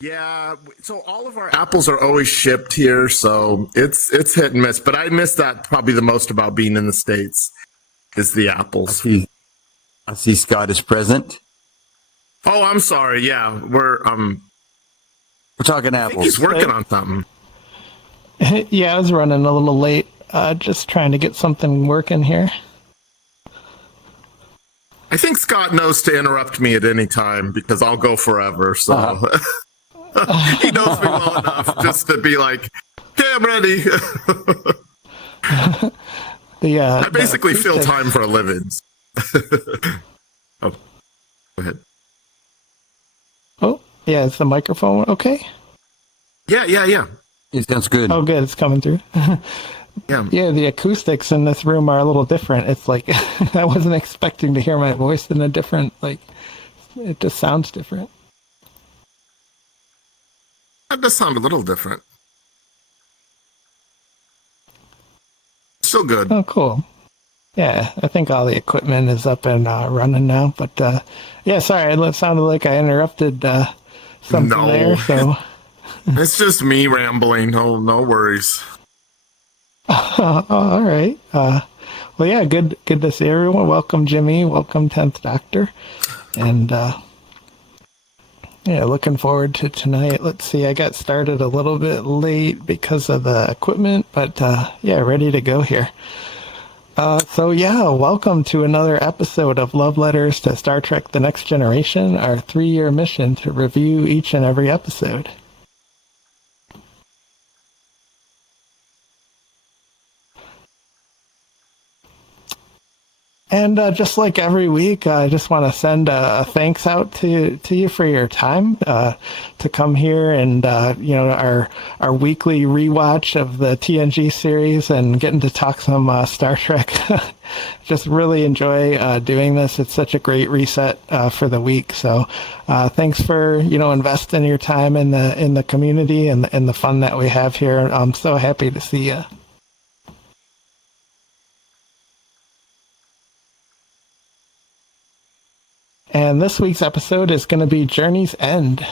Yeah, so all of our apples are always shipped here, so it's hit and miss. But I miss that probably the most about being in the States is the I apples. see. I see Scott is present. Oh, I'm sorry. Yeah, We're talking I think apples. he's working on something. Yeah, I was running a little late, just trying to get something working here. I think Scott knows to interrupt me at any time because I'll go forever. So he knows me well enough just to be like, "Okay, I'm ready." I basically fill time for a living. Oh, go ahead. Oh, yeah, is the microphone okay? Yeah. It sounds good. Oh, good, it's coming through. Yeah. Yeah, the acoustics in this room are a little different. It's like I wasn't expecting to hear my voice in a different, like, it just sounds different. That does sound a little different. Still good. Oh, cool. Yeah, I think all the equipment is up and running now. But yeah, sorry, it sounded like I interrupted something there. So it's just me rambling. Oh, no worries. all right. Well, yeah, good to see everyone. Welcome, Jimmy. Welcome, 10th Doctor. And yeah, looking forward to tonight. Let's see, I got started a little bit late because of the equipment, but yeah, ready to go here. So yeah, welcome to another episode of Love Letters to Star Trek The Next Generation, our 3-year mission to review each and every episode. And just like every week, I just want to send a thanks out to you for your time to come here and our weekly rewatch of the TNG series and getting to talk some Star Trek. Just really enjoy doing this. It's such a great reset for the week. So thanks for investing your time in the community and the fun that we have here. I'm so happy to see you. And this week's episode is going to be Journey's End.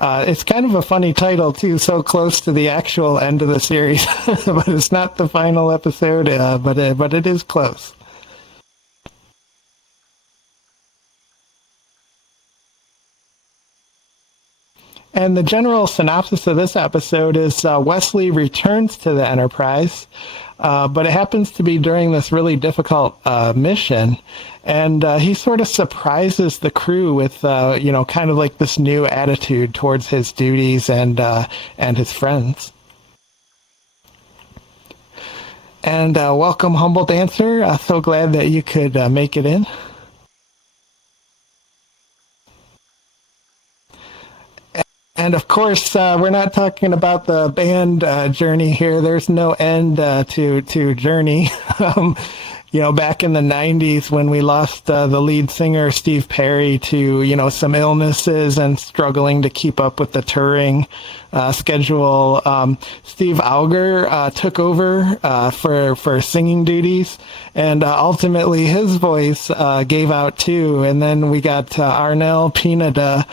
It's kind of a funny title, too, so close to the actual end of the series. But it's not the final episode, but it is close. And the general synopsis of this episode is Wesley returns to the Enterprise, but it happens to be during this really difficult mission. And he sort of surprises the crew with, kind of like this new attitude towards his duties and his friends. And welcome, Humble Dancer. So glad that you could make it in. And of course, we're not talking about the band Journey here. There's no end to Journey. Back in the 90s when we lost the lead singer, Steve Perry, to, some illnesses and struggling to keep up with the touring schedule, Steve Alger took over for singing duties, and ultimately his voice gave out too. And then we got Arnel Pineda.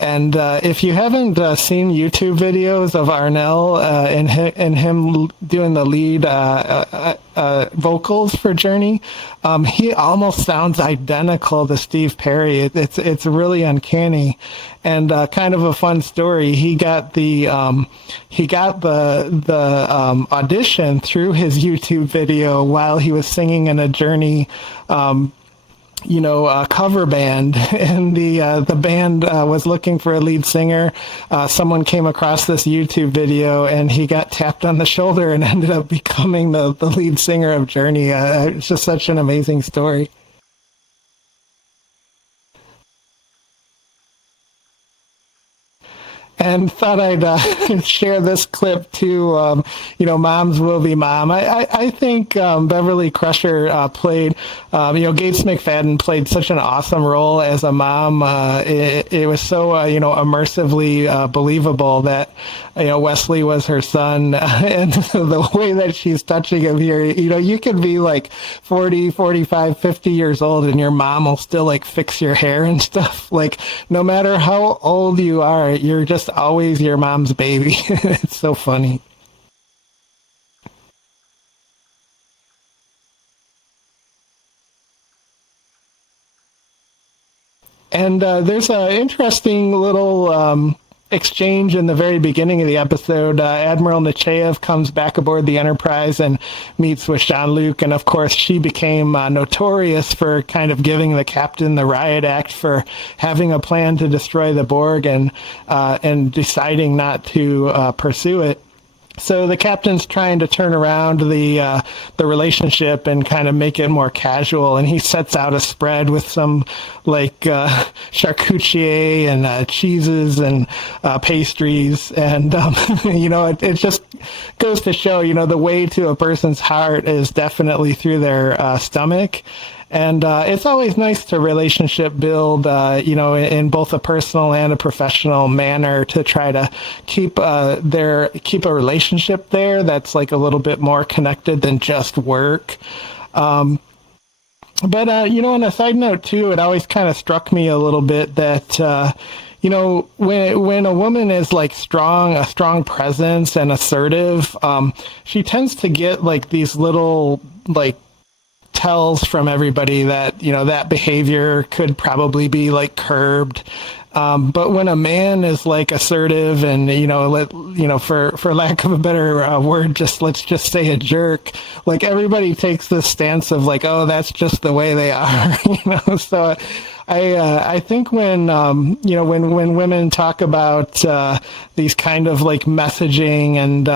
And if you haven't seen YouTube videos of Arnel and him doing the lead vocals for Journey, he almost sounds identical to Steve Perry. It's really uncanny, and kind of a fun story. He got the audition through his YouTube video while he was singing in a Journey cover band, and the band was looking for a lead singer. Someone came across this YouTube video, and he got tapped on the shoulder and ended up becoming the lead singer of Journey. It's just such an amazing story. and thought I'd share this clip to, Moms Will Be Mom. I think Beverly Crusher played, Gates McFadden played such an awesome role as a mom. It was so, immersively believable that, Wesley was her son. And the way that she's touching him here, you could be like 40, 45, 50 years old and your mom will still like fix your hair and stuff. Like, no matter how old you are, you're just always your mom's baby. It's so funny. And there's an interesting little exchange in the very beginning of the episode. Admiral Nechayev comes back aboard the Enterprise and meets with Jean-Luc, and of course she became notorious for kind of giving the captain the riot act for having a plan to destroy the Borg and deciding not to pursue it. So the captain's trying to turn around the relationship and kind of make it more casual, and he sets out a spread with some charcuterie and cheeses and pastries, and it just goes to show the way to a person's heart is definitely through their stomach. And it's always nice to relationship build, in both a personal and a professional manner to try to keep a relationship there that's like a little bit more connected than just work. But on a side note too, it always kind of struck me a little bit that when a woman is like a strong presence and assertive, she tends to get like these little tells from everybody that that behavior could probably be like curbed. But when a man is like assertive and for lack of a better word, let's just say a jerk, like everybody takes this stance of like, oh, that's just the way they are. So I think when women talk about these kind of like messaging and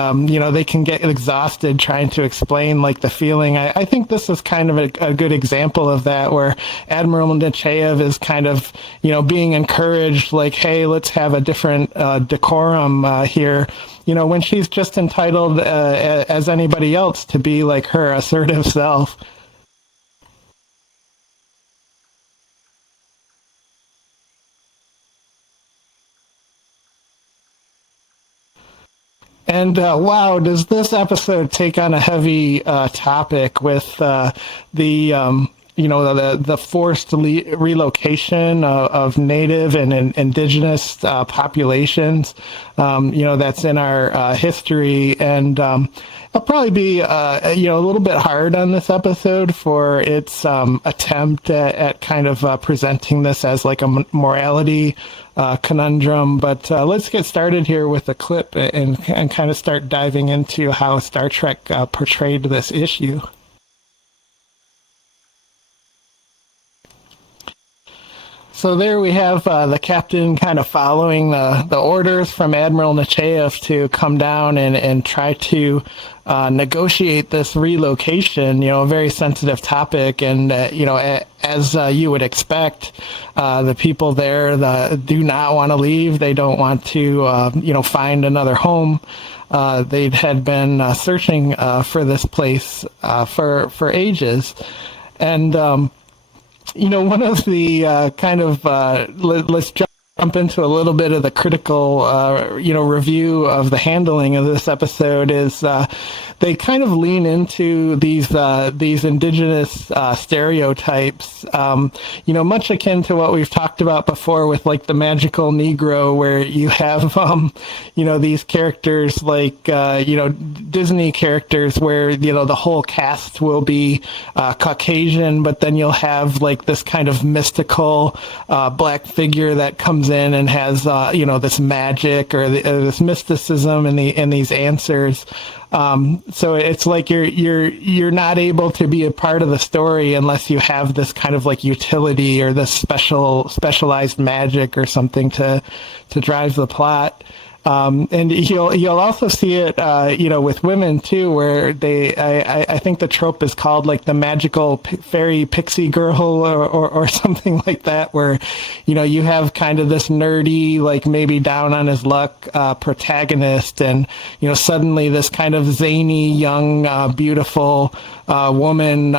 they can get exhausted trying to explain like the feeling. I think this is kind of a good example of that, where Admiral Nechayev is kind of being encouraged like, hey, let's have a different decorum here. When she's just entitled as anybody else to be like her assertive self. And wow, does this episode take on a heavy topic with the forced relocation of native and indigenous populations, that's in our history. And I'll probably be, a little bit hard on this episode for its attempt at kind of presenting this as like a morality conundrum. But let's get started here with a clip and kind of start diving into how Star Trek portrayed this issue. So there we have the captain kind of following the orders from Admiral Nechayev to come down and try to negotiate this relocation, a very sensitive topic. And, as you would expect, the people there do not want to leave. They don't want to, find another home. They had been searching for this place for ages. And one of the kind of let's jump into a little bit of the critical review of the handling of this episode is they kind of lean into these indigenous stereotypes, much akin to what we've talked about before with like the magical Negro, where you have these characters like Disney characters where the whole cast will be Caucasian, but then you'll have like this kind of mystical black figure that comes in and has this magic or this mysticism and these answers. So it's like you're not able to be a part of the story unless you have this kind of like utility or this specialized magic or something to drive the plot. And you'll also see it, with women too, where I think the trope is called like the magical fairy pixie girl or something like that, where, you have kind of this nerdy, like maybe down on his luck, protagonist, and, suddenly this kind of zany, young, beautiful, woman,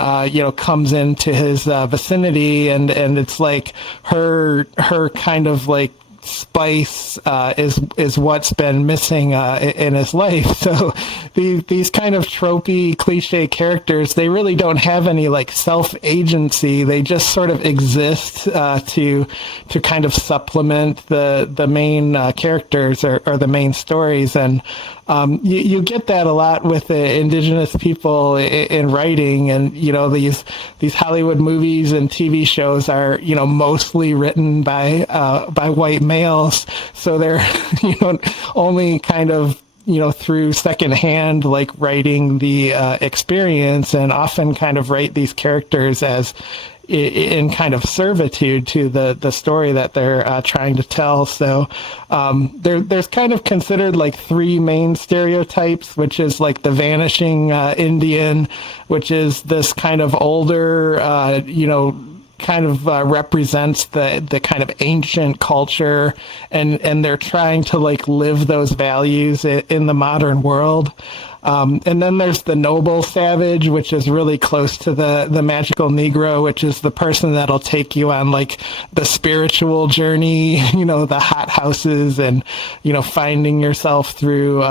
comes into his, vicinity, and it's like her kind of like spice is what's been missing in his life. So these kind of tropey cliche characters, they really don't have any like self agency. They just sort of exist to kind of supplement the main characters or the main stories. And you get that a lot with the indigenous people in writing, and these Hollywood movies and TV shows are mostly written by white males, so they're only kind of through secondhand like writing the experience, and often kind of write these characters as in kind of servitude to the story that they're trying to tell. So there's kind of considered like three main stereotypes, which is like the vanishing Indian, which is this kind of older, kind of represents the kind of ancient culture, and they're trying to like live those values in the modern world. And then there's the noble savage, which is really close to the magical Negro, which is the person that'll take you on like the spiritual journey, the hot houses, and, finding yourself through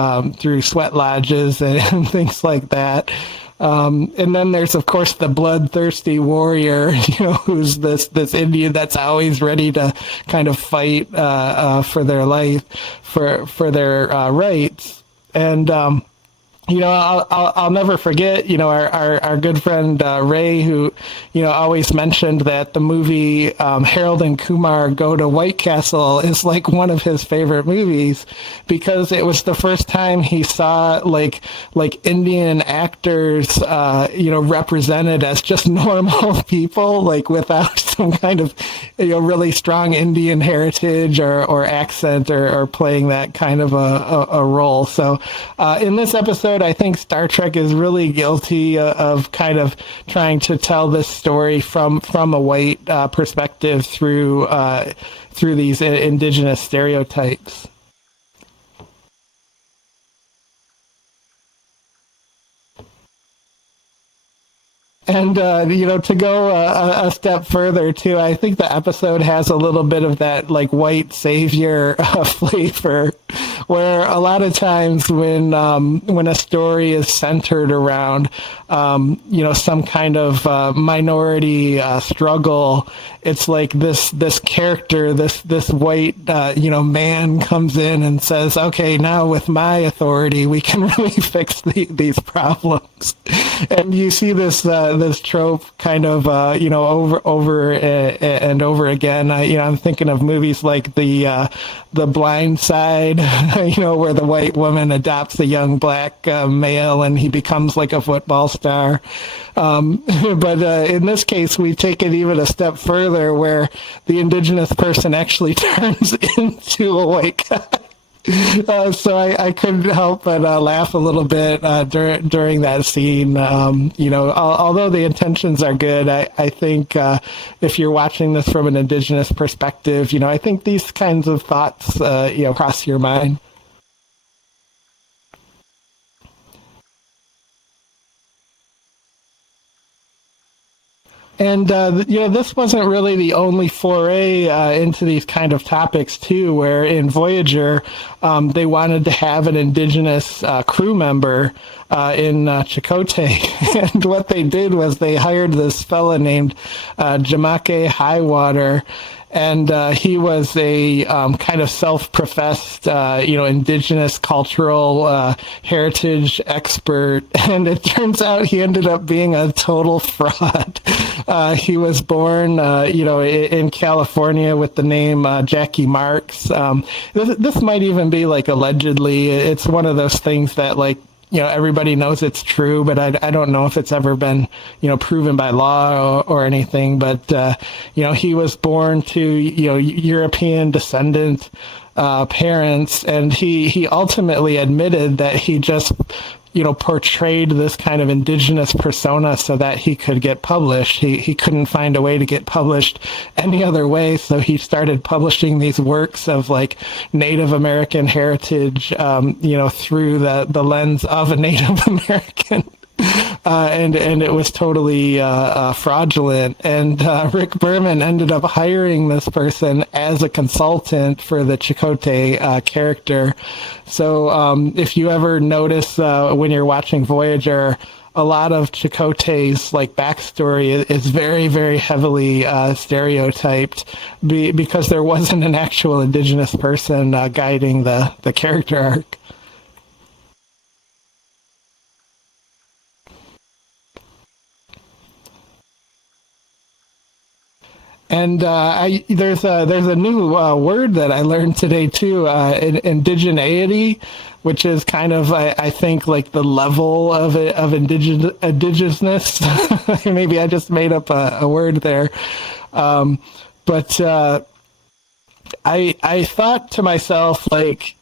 sweat lodges and things like that. And then there's, of course, the bloodthirsty warrior, who's this Indian that's always ready to kind of fight for their life, for their rights. And I'll never forget, our good friend Ray, who, always mentioned that the movie Harold and Kumar Go to White Castle is like one of his favorite movies, because it was the first time he saw like Indian actors, represented as just normal people, like without some kind of, really strong Indian heritage or accent or playing that kind of a role. So in this episode, I think Star Trek is really guilty of kind of trying to tell this story from a white perspective through these indigenous stereotypes. And, to go a step further, too, I think the episode has a little bit of that, like, white savior flavor, where a lot of times when a story is centered around, some kind of minority struggle, it's like this character, this white, man comes in and says, okay, now with my authority, we can really fix these problems. And you see this trope kind of, over and over again. I'm thinking of movies like The Blind Side, where the white woman adopts a young black male and he becomes like a football star. But in this case, we take it even a step further, where the indigenous person actually turns into a white guy. So I couldn't help but laugh a little bit during that scene. Although the intentions are good, I think if you're watching this from an indigenous perspective, I think these kinds of thoughts, cross your mind. And, this wasn't really the only foray into these kind of topics, too, where in Voyager, they wanted to have an indigenous crew member in Chakotay. And what they did was they hired this fella named Jamake Highwater. And he was a kind of self-professed, indigenous cultural heritage expert. And it turns out he ended up being a total fraud. He was born, in California with the name Jackie Marks. This might even be like allegedly. It's one of those things that like everybody knows it's true, but I don't know if it's ever been, proven by law or anything. But, he was born to, European descendant parents, and he ultimately admitted that he just portrayed this kind of indigenous persona so that he could get published. He couldn't find a way to get published any other way, so he started publishing these works of like Native American heritage, through the lens of a Native American. And it was totally fraudulent. And Rick Berman ended up hiring this person as a consultant for the Chakotay character. So if you ever notice when you're watching Voyager, a lot of Chakotay's like backstory is very, very heavily stereotyped because there wasn't an actual indigenous person guiding the character arc. And there's a new word that I learned today too, indigeneity, which is kind of I think like the level of indigenousness. Maybe I just made up a word there, but I thought to myself, like,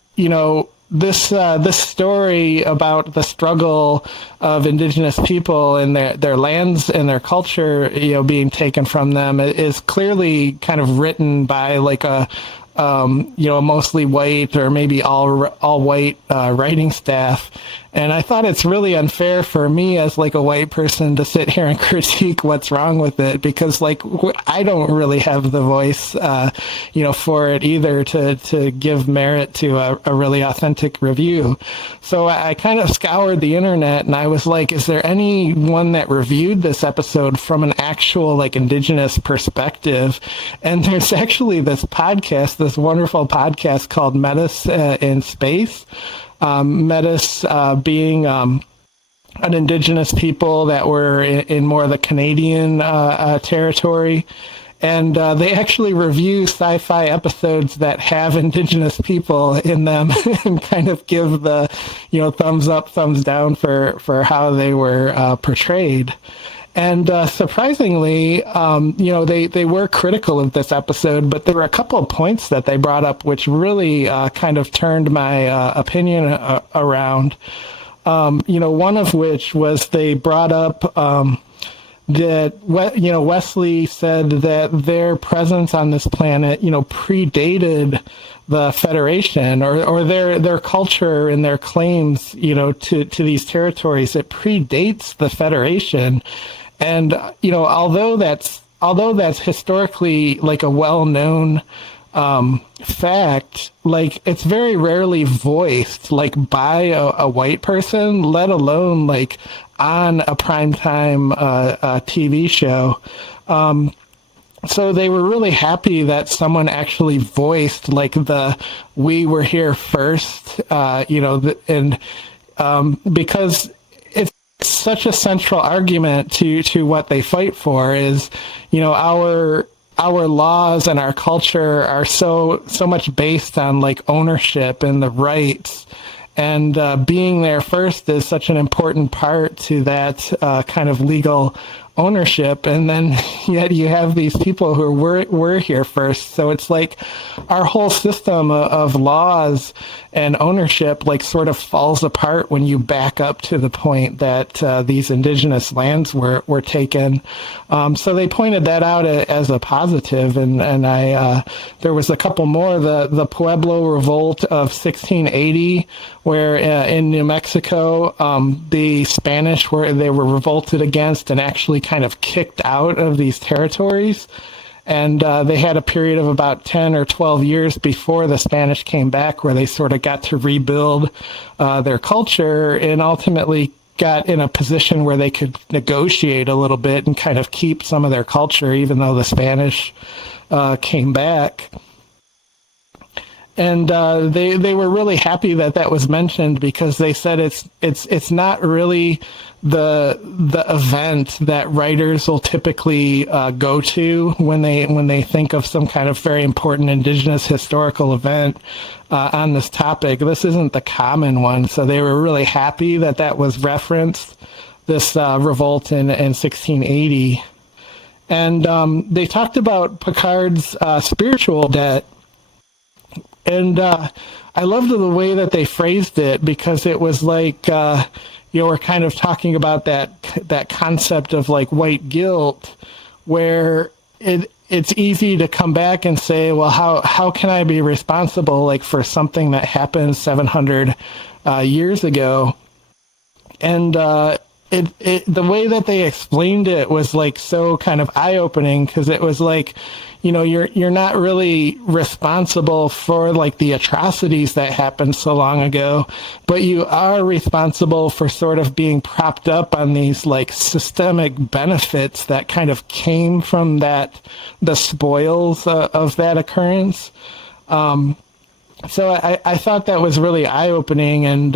this story about the struggle of indigenous people and their lands and their culture, being taken from them is clearly kind of written by like a mostly white or maybe all white writing staff. And I thought it's really unfair for me as like a white person to sit here and critique what's wrong with it, because like I don't really have the voice, for it either to give merit to a really authentic review. So I kind of scoured the internet and I was like, is there anyone that reviewed this episode from an actual like indigenous perspective? And there's actually this wonderful podcast called Metis in Space. Metis being an indigenous people that were in more of the Canadian territory. And they actually review sci-fi episodes that have indigenous people in them and kind of give the, thumbs up, thumbs down for how they were portrayed. And surprisingly, they were critical of this episode, but there were a couple of points that they brought up which really kind of turned my opinion around. One of which was they brought up that Wesley said that their presence on this planet, predated the Federation or their culture and their claims, to these territories. It predates the Federation. And, although that's historically like a well-known fact, like it's very rarely voiced like by a white person, let alone like on a primetime TV show. So they were really happy that someone actually voiced like we were here first, because it's such a central argument to what they fight for is, our laws and our culture are so much based on like ownership and the rights. And being there first is such an important part to that kind of legal ownership. And then yet you have these people who were here first. So it's like our whole system of laws and ownership like sort of falls apart when you back up to the point that these indigenous lands were taken. So they pointed that out as a positive. And I there was a couple more, the Pueblo Revolt of 1680, where in New Mexico, the Spanish they were revolted against and actually kind of kicked out of these territories. And they had a period of about 10 or 12 years before the Spanish came back where they sort of got to rebuild their culture and ultimately got in a position where they could negotiate a little bit and kind of keep some of their culture, even though the Spanish came back. And they were really happy that that was mentioned, because they said it's not really the event that writers will typically go to when they think of some kind of very important Indigenous historical event on this topic. This isn't the common one, so they were really happy that that was referenced, this revolt in 1680. And they talked about Picard's spiritual debt. And I loved the way that they phrased it, because it was like, we're kind of talking about that concept of like white guilt, where it's easy to come back and say, well, how can I be responsible like for something that happened 700 years ago? And the way that they explained it was like so kind of eye-opening, because it was like, you're not really responsible for like the atrocities that happened so long ago, but you are responsible for sort of being propped up on these like systemic benefits that kind of came from the spoils of that occurrence. So I thought that was really eye-opening, and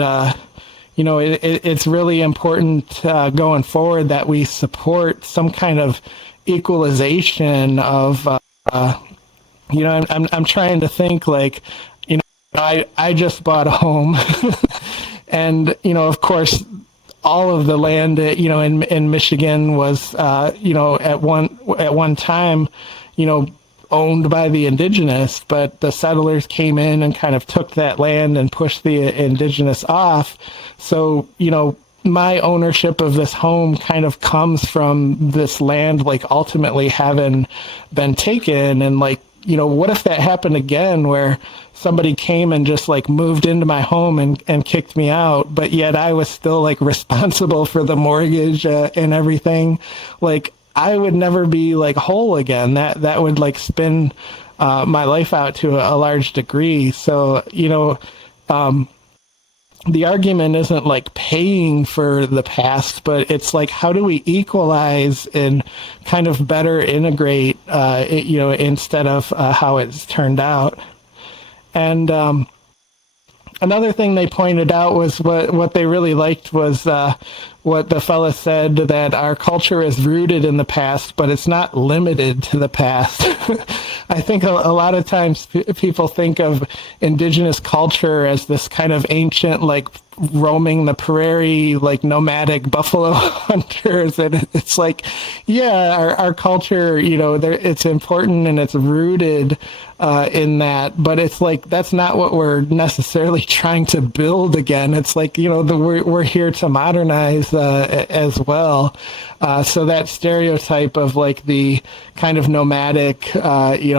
it's really important going forward that we support some kind of equalization of I'm trying to think, like, I just bought a home and of course all of the land in Michigan was at one time owned by the indigenous, but the settlers came in and kind of took that land and pushed the indigenous off. So my ownership of this home kind of comes from this land, like, ultimately having been taken. And like, what if that happened again, where somebody came and just like moved into my home and kicked me out, but yet I was still like responsible for the mortgage and everything? Like, I would never be like whole again. That would like spin my life out to a large degree. So, the argument isn't like paying for the past, but it's like, how do we equalize and kind of better integrate, instead of how it's turned out. And another thing they pointed out was what they really liked was what the fella said, that our culture is rooted in the past, but it's not limited to the past. I think a lot of times people think of indigenous culture as this kind of ancient, like, roaming the prairie, like nomadic buffalo hunters. And it's like, yeah, our culture, it's important and it's rooted in that, but it's like, that's not what we're necessarily trying to build again. It's like, we're here to modernize as well. So that stereotype of like the kind of nomadic,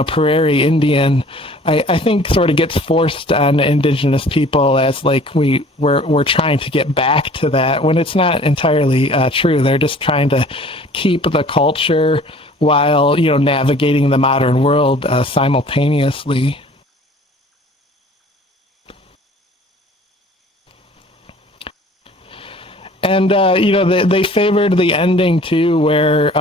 prairie Indian, I think sort of gets forced on indigenous people as like we're trying to get back to that, when it's not entirely true. They're just trying to keep the culture while navigating the modern world simultaneously. And they favored the ending too, where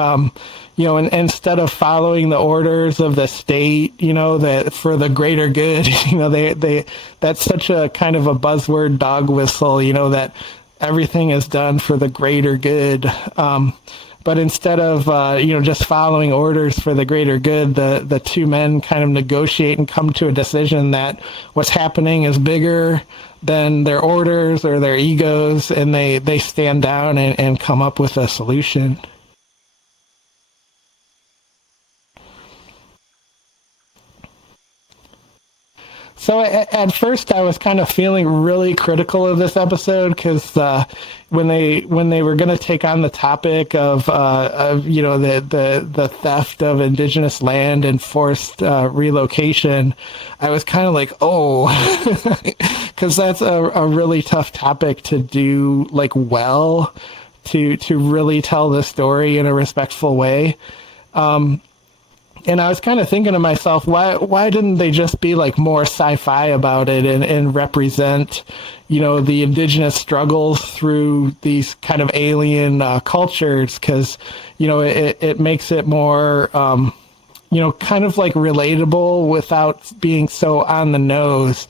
instead of following the orders of the state, that for the greater good, they that's such a kind of a buzzword dog whistle, that everything is done for the greater good. But instead of just following orders for the greater good, the two men kind of negotiate and come to a decision that what's happening is bigger than their orders or their egos, and they stand down and come up with a solution. So at first I was kind of feeling really critical of this episode, because when they were going to take on the topic of the theft of indigenous land and forced relocation, I was kind of like, oh, because that's a really tough topic to do like well, to really tell the story in a respectful way. And I was kind of thinking to myself, why didn't they just be like more sci-fi about it and represent, the indigenous struggles through these kind of alien cultures? Because, it makes it more, kind of like relatable without being so on the nose.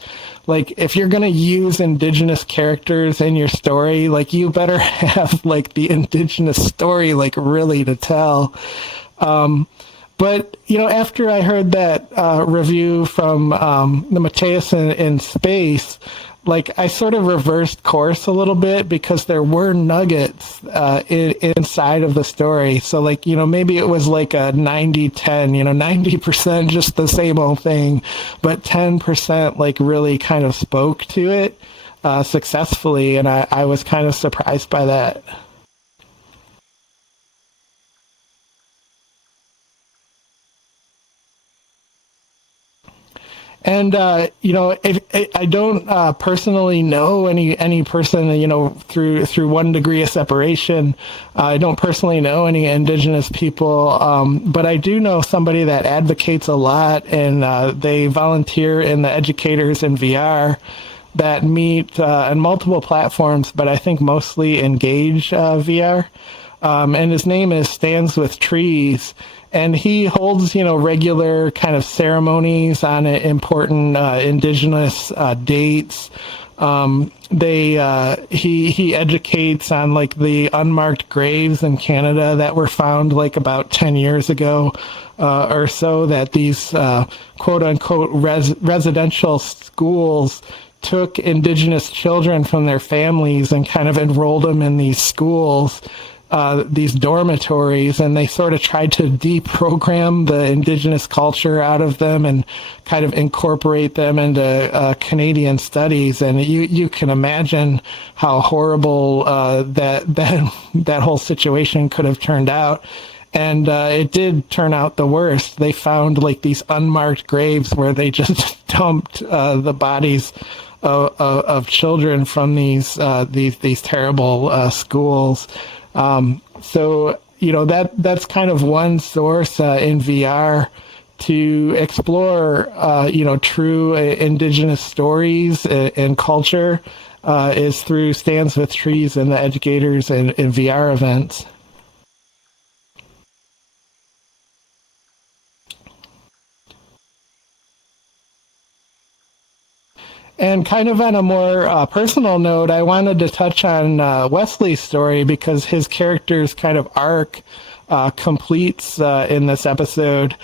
Like, if you're going to use indigenous characters in your story, like, you better have like the indigenous story, like, really to tell. But, after I heard that review from the Mateus in Space, like, I sort of reversed course a little bit, because there were nuggets inside of the story. So, like, maybe it was like a 90-10, 90% just the same old thing, but 10% like really kind of spoke to it successfully. And I was kind of surprised by that. And if I don't personally know any person, through one degree of separation. I don't personally know any indigenous people, but I do know somebody that advocates a lot, and they volunteer in the Educators in VR that meet on multiple platforms, but I think mostly Engage VR. And his name is Stands with Trees. And he holds, regular kind of ceremonies on important indigenous dates. He educates on like the unmarked graves in Canada that were found like about 10 years ago or so, that these quote unquote residential schools took indigenous children from their families and kind of enrolled them in these schools. These dormitories, and they sort of tried to deprogram the indigenous culture out of them and kind of incorporate them into Canadian studies. And you can imagine how horrible that whole situation could have turned out. And it did turn out the worst. They found like these unmarked graves where they just dumped the bodies of children from these terrible schools. So, that's kind of one source in VR to explore, true indigenous stories and culture is through Stands with Trees and the Educators in VR events. And kind of on a more personal note, I wanted to touch on Wesley's story, because his character's kind of arc completes in this episode.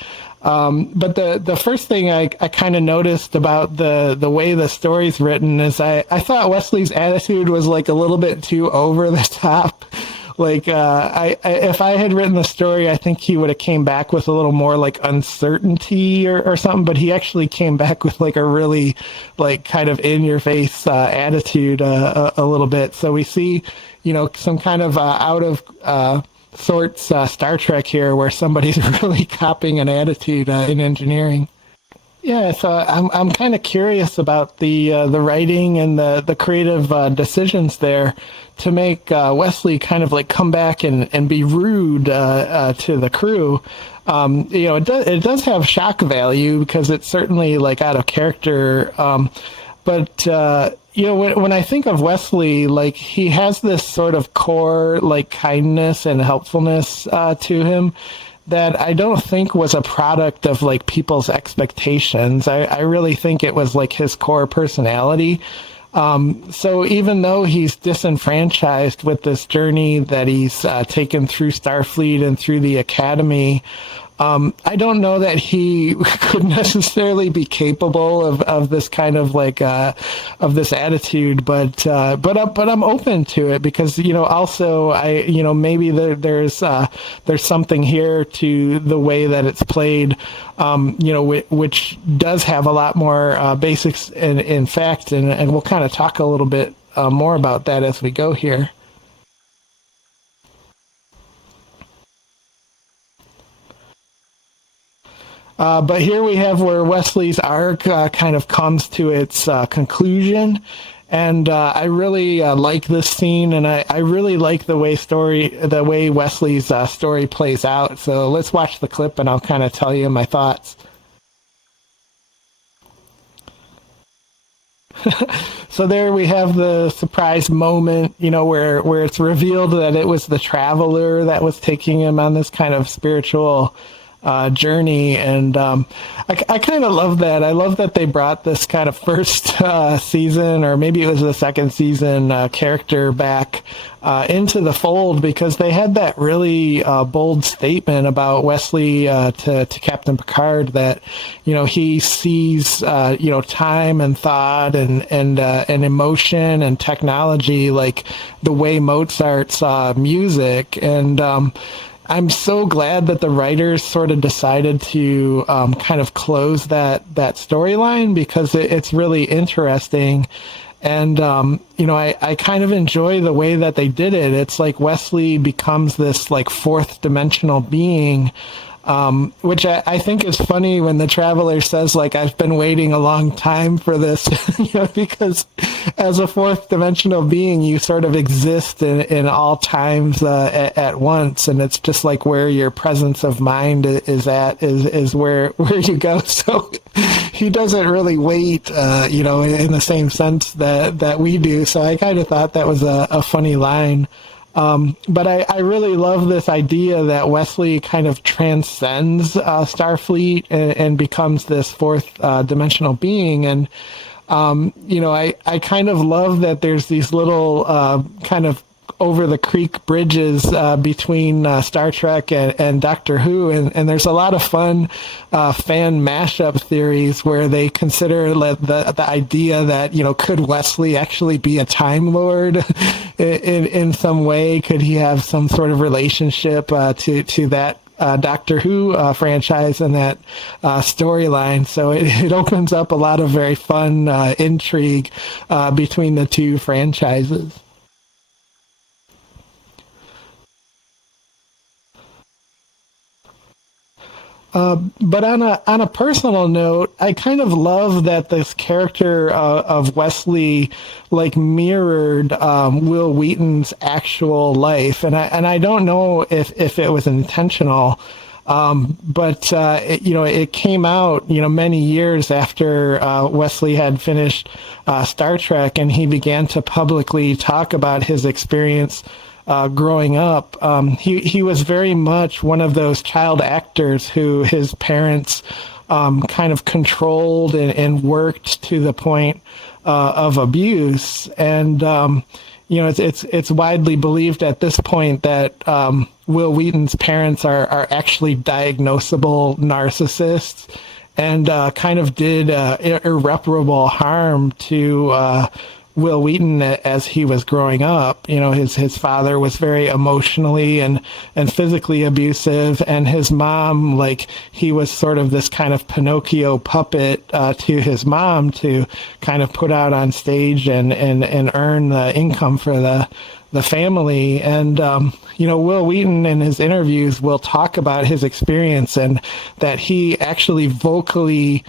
But the first thing I kind of noticed about the way the story's written is I thought Wesley's attitude was like a little bit too over the top. Like, if I had written the story, I think he would have came back with a little more like uncertainty or something, but he actually came back with like a really like kind of in your face attitude a little bit. So we see, some kind of out of sorts Star Trek here, where somebody's really copying an attitude in engineering. Yeah, so I'm kind of curious about the writing and the creative decisions there to make Wesley kind of like come back and be rude to the crew. It does have shock value, because it's certainly like out of character. But when I think of Wesley, like, he has this sort of core like kindness and helpfulness to him that I don't think was a product of like people's expectations. I really think it was like his core personality. So even though he's disenfranchised with this journey that he's taken through Starfleet and through the Academy, I don't know that he could necessarily be capable of this kind of like of this attitude, but I'm open to it, because also maybe there's something here to the way that it's played, which does have a lot more basics in fact, and we'll kind of talk a little bit more about that as we go here. But here we have where Wesley's arc kind of comes to its conclusion. And I really like this scene, and I really like the way Wesley's story plays out. So let's watch the clip, and I'll kind of tell you my thoughts. So there we have the surprise moment, where it's revealed that it was the traveler that was taking him on this kind of spiritual journey. And I kind of love that. I love that they brought this kind of first season, or maybe it was the second season, character back into the fold, because they had that really bold statement about Wesley to Captain Picard that, he sees, time and thought and emotion and technology like the way Mozart saw music. And I'm so glad that the writers sort of decided to kind of close that storyline, because it's really interesting. And, I kind of enjoy the way that they did it. It's like Wesley becomes this like fourth dimensional being, which I think is funny when the Traveler says, like, I've been waiting a long time for this, because as a fourth dimensional being, you sort of exist in all times at once. And it's just like where your presence of mind is at is where you go. So he doesn't really wait, in the same sense that we do. So I kind of thought that was a funny line. But I really love this idea that Wesley kind of transcends Starfleet and becomes this fourth dimensional being. And, I kind of love that there's these little kind of over the creek bridges between Star Trek and Doctor Who, and there's a lot of fun fan mashup theories where they consider the idea that could Wesley actually be a Time Lord in some way? Could he have some sort of relationship to that Doctor Who franchise and that storyline? So it opens up a lot of very fun intrigue between the two franchises. But on a personal note, I kind of love that this character of Wesley like mirrored Will Wheaton's actual life, and I don't know if it was intentional, but it came out many years after Wesley had finished Star Trek, and he began to publicly talk about his experience growing up. He was very much one of those child actors who his parents kind of controlled and worked to the point of abuse. And it's widely believed at this point that Will Wheaton's parents are actually diagnosable narcissists, and kind of did irreparable harm to Will Wheaton as he was growing up. His father was very emotionally and physically abusive, and his mom, like, he was sort of this kind of Pinocchio puppet to his mom to kind of put out on stage and earn the income for the family. And Will Wheaton in his interviews will talk about his experience, and that he actually vocally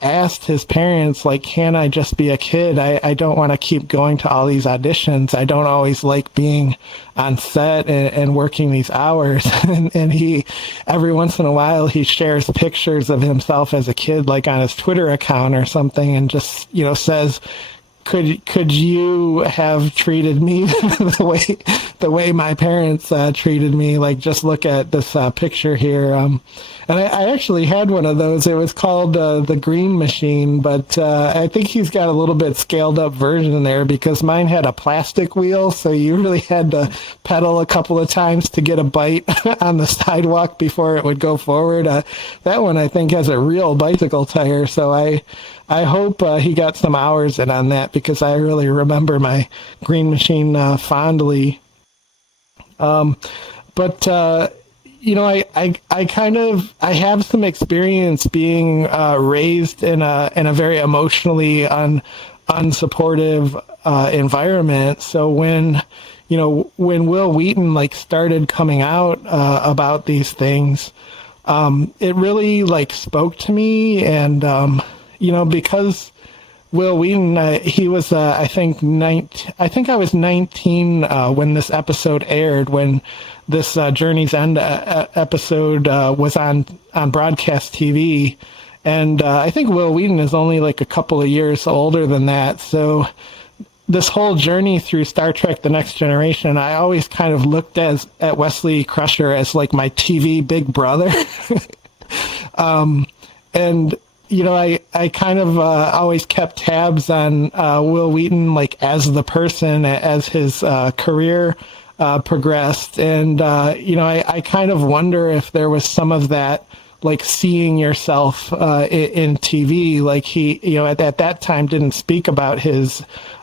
asked his parents, like, can I just be a kid? I don't want to keep going to all these auditions. I don't always like being on set and working these hours. and he, every once in a while, he shares pictures of himself as a kid, like on his Twitter account or something, and just, says, could you have treated me the way my parents treated me? Like, just look at this picture here. And I actually had one of those. It was called the Green Machine, but I think he's got a little bit scaled up version there, because mine had a plastic wheel, so you really had to pedal a couple of times to get a bite on the sidewalk before it would go forward. That one, I think, has a real bicycle tire, so I hope he got some hours in on that, because I really remember my Green Machine fondly. I have some experience being raised in a very emotionally unsupportive environment. So when Will Wheaton like started coming out about these things, it really like spoke to me. And because Will Wheaton, he was, I think I was 19 when this episode aired, when this Journey's End episode was on broadcast TV. And I think Will Wheaton is only like a couple of years older than that. So this whole journey through Star Trek: The Next Generation, I always kind of looked at Wesley Crusher as like my TV big brother. And I kind of always kept tabs on Will Wheaton, like as the person, as his career progressed. And, I kind of wonder if there was some of that, like seeing yourself in TV. Like he, at that time didn't speak about his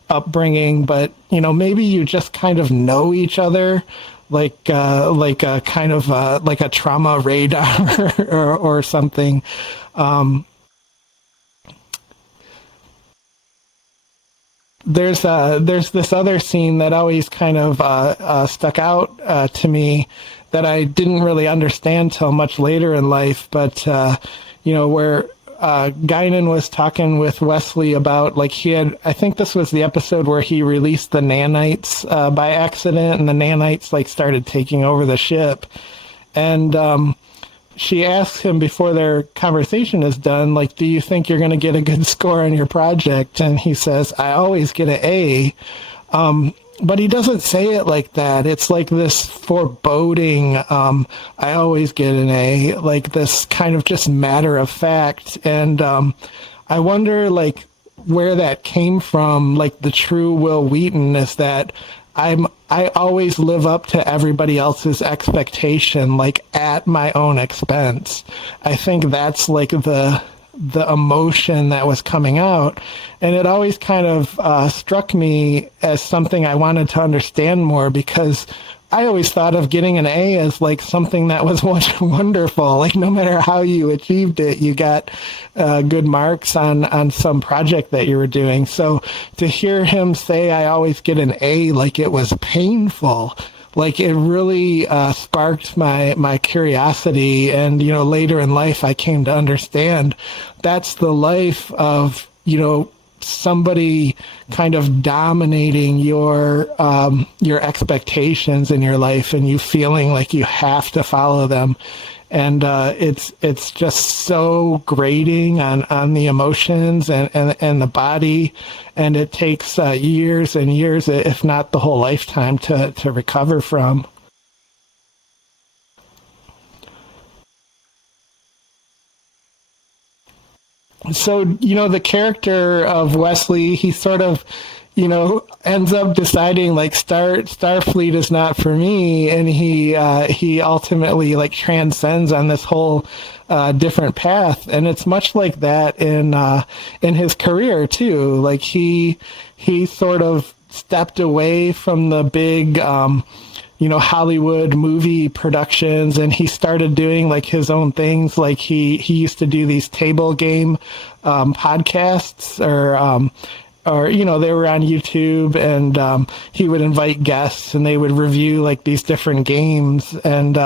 upbringing, but, maybe you just kind of know each other. Like a kind of like a trauma radar or something. There's this other scene that always kind of stuck out to me that I didn't really understand till much later in life, but where Guinan was talking with Wesley about, like, I think this was the episode where he released the nanites by accident, and the nanites like started taking over the ship. And she asks him before their conversation is done, like, do you think you're going to get a good score on your project? And he says, I always get an A. But he doesn't say it like that. It's like this foreboding, I always get an A, like this kind of just matter of fact. And I wonder, like, where that came from. Like, the true Will Wheaton is that I always live up to everybody else's expectation, like at my own expense. I think that's like the emotion that was coming out. And it always kind of struck me as something I wanted to understand more, because I always thought of getting an A as like something that was wonderful. Like, no matter how you achieved it, you got good marks on some project that you were doing. So to hear him say, I always get an A, like it was painful, like it really sparked my curiosity. And, later in life, I came to understand that's the life of, somebody kind of dominating your expectations in your life, and you feeling like you have to follow them. And it's just so grating on the emotions and the body. And it takes years and years, if not the whole lifetime, to recover from. So, the character of Wesley, he sort of, ends up deciding like Starfleet is not for me, and he ultimately like transcends on this whole different path. And it's much like that in his career too. Like he sort of stepped away from the big Hollywood movie productions, and he started doing like his own things. Like he used to do these table game podcasts, or they were on YouTube, and he would invite guests, and they would review like these different games. And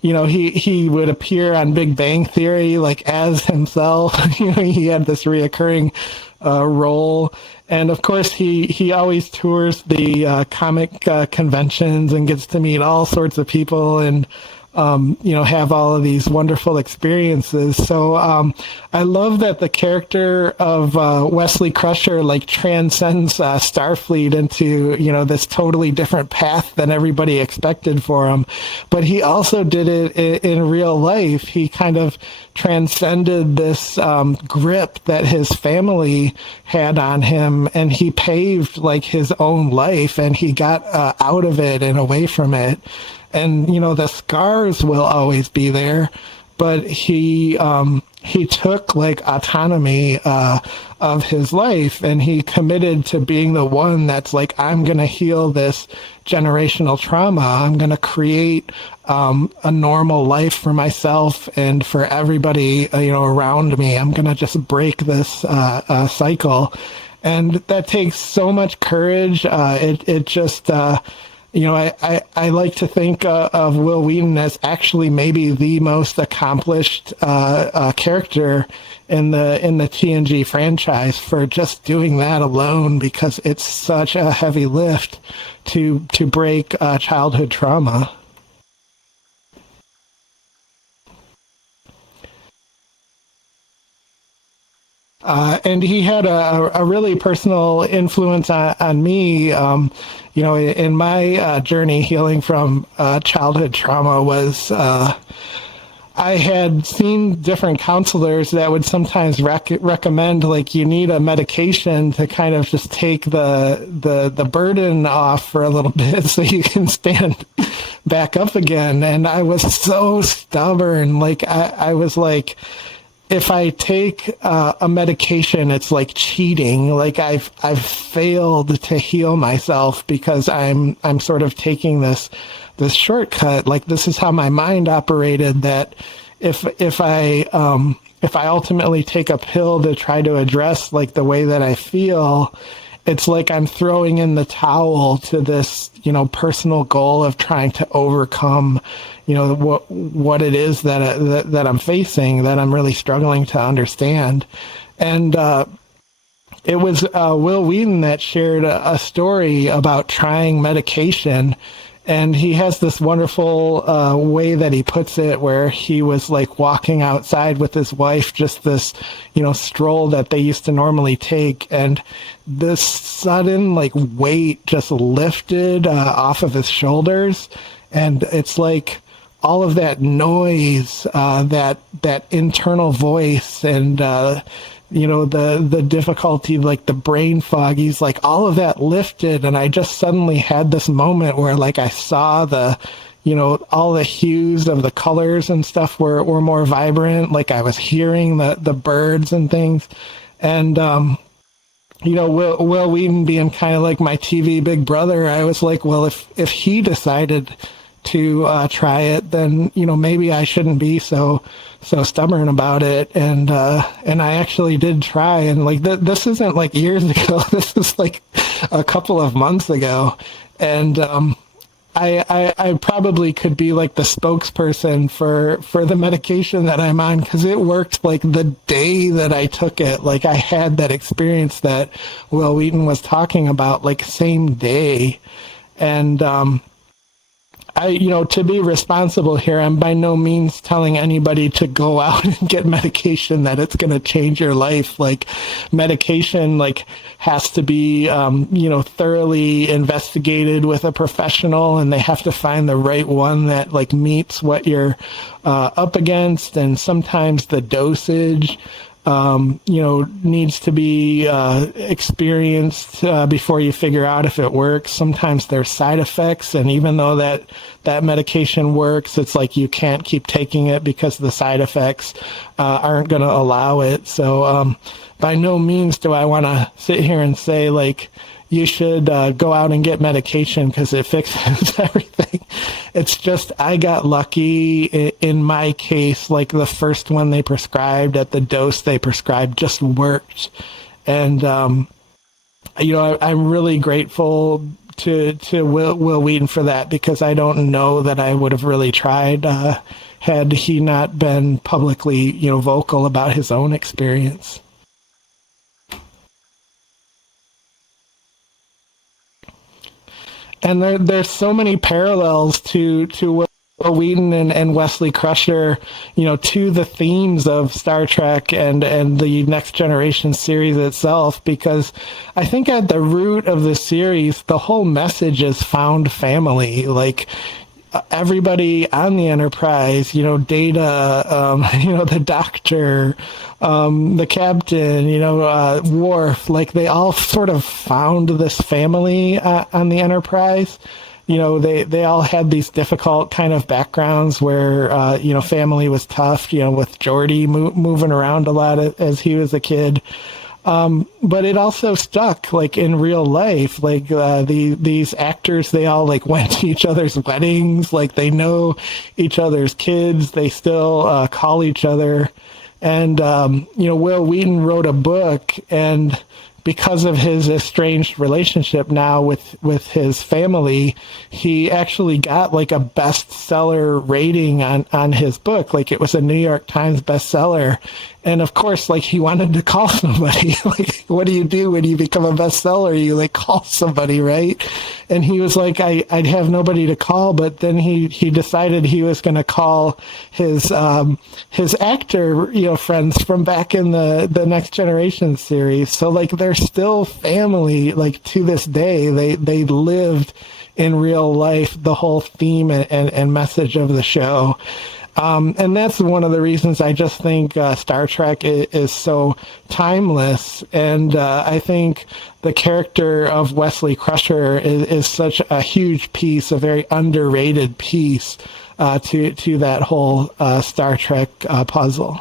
he would appear on Big Bang Theory like as himself. He had this reoccurring role. And of course, he always tours the comic conventions and gets to meet all sorts of people, and have all of these wonderful experiences. So I love that the character of Wesley Crusher like transcends Starfleet into this totally different path than everybody expected for him. But he also did it in real life. He kind of transcended this grip that his family had on him, and he paved like his own life, and he got out of it and away from it. And the scars will always be there, but he took like autonomy of his life, and he committed to being the one that's like, I'm going to heal this generational trauma. I'm going to create a normal life for myself and for everybody around me. I'm going to just break this cycle. And that takes so much courage. It just I like to think of Will Wheaton as actually maybe the most accomplished character in the TNG franchise for just doing that alone, because it's such a heavy lift to break childhood trauma. And he had a really personal influence on me. In my journey healing from childhood trauma was I had seen different counselors that would sometimes recommend, like, you need a medication to kind of just take the burden off for a little bit so you can stand back up again. And I was so stubborn. Like, I was like, if I take a medication, it's like cheating. Like, I've failed to heal myself because I'm sort of taking this shortcut. Like, this is how my mind operated, that if I ultimately take a pill to try to address, like, the way that I feel, it's like I'm throwing in the towel to this, personal goal of trying to overcome, what it is that I'm facing, that I'm really struggling to understand. And it was Will Wheaton that shared a story about trying medication. And he has this wonderful way that he puts it, where he was like walking outside with his wife, just this, stroll that they used to normally take. And this sudden, like, weight just lifted off of his shoulders. And it's like all of that noise, that internal voice, and the difficulty, like the brain fog, he's like, all of that lifted. And I just suddenly had this moment where, like, I saw all the hues of the colors and stuff were more vibrant. Like, I was hearing the birds and things. And, Will Wheaton being kind of like my TV big brother, I was like, well, if he decided to try it, then, maybe I shouldn't be so stubborn about it. And I actually did try, and like this isn't like years ago. This is like a couple of months ago. And I probably could be like the spokesperson for the medication that I'm on, because it worked like the day that I took it. Like, I had that experience that Will Wheaton was talking about, like, same day. And to be responsible here, I'm by no means telling anybody to go out and get medication, that it's going to change your life. Like, medication, like, has to be, thoroughly investigated with a professional, and they have to find the right one that, like, meets what you're up against. And sometimes the dosage, needs to be experienced before you figure out if it works. Sometimes there's side effects, and even though that medication works, it's like you can't keep taking it because the side effects aren't going to allow it. So by no means do I want to sit here and say, like, you should go out and get medication because it fixes everything. It's just, I got lucky in my case. Like, the first one they prescribed at the dose they prescribed just worked. And, I'm really grateful to Will Wheaton for that, because I don't know that I would have really tried had he not been publicly, vocal about his own experience. And there's so many parallels to Will Wheaton and Wesley Crusher, to the themes of Star Trek and the Next Generation series itself, because I think at the root of the series, the whole message is found family. Like, everybody on the Enterprise, Data, the Doctor, the Captain, Worf, like, they all sort of found this family on the Enterprise. They all had these difficult kind of backgrounds where, family was tough, with Geordi moving around a lot as he was a kid. But it also stuck, like, in real life. Like, these actors, they all, like, went to each other's weddings. Like, they know each other's kids. They still call each other. And, Will Wheaton wrote a book, and because of his estranged relationship now with his family, he actually got, like, a bestseller rating on his book. Like, it was a New York Times bestseller. And of course, like, he wanted to call somebody. Like, what do you do when you become a bestseller? You like call somebody, right? And he was like, I'd have nobody to call. But then he decided he was going to call his actor, friends from back in the Next Generation series. So like, they're still family. Like, to this day, they lived in real life the whole theme and message of the show. And that's one of the reasons I just think Star Trek is so timeless. And I think the character of Wesley Crusher is such a huge piece, a very underrated piece to that whole Star Trek puzzle.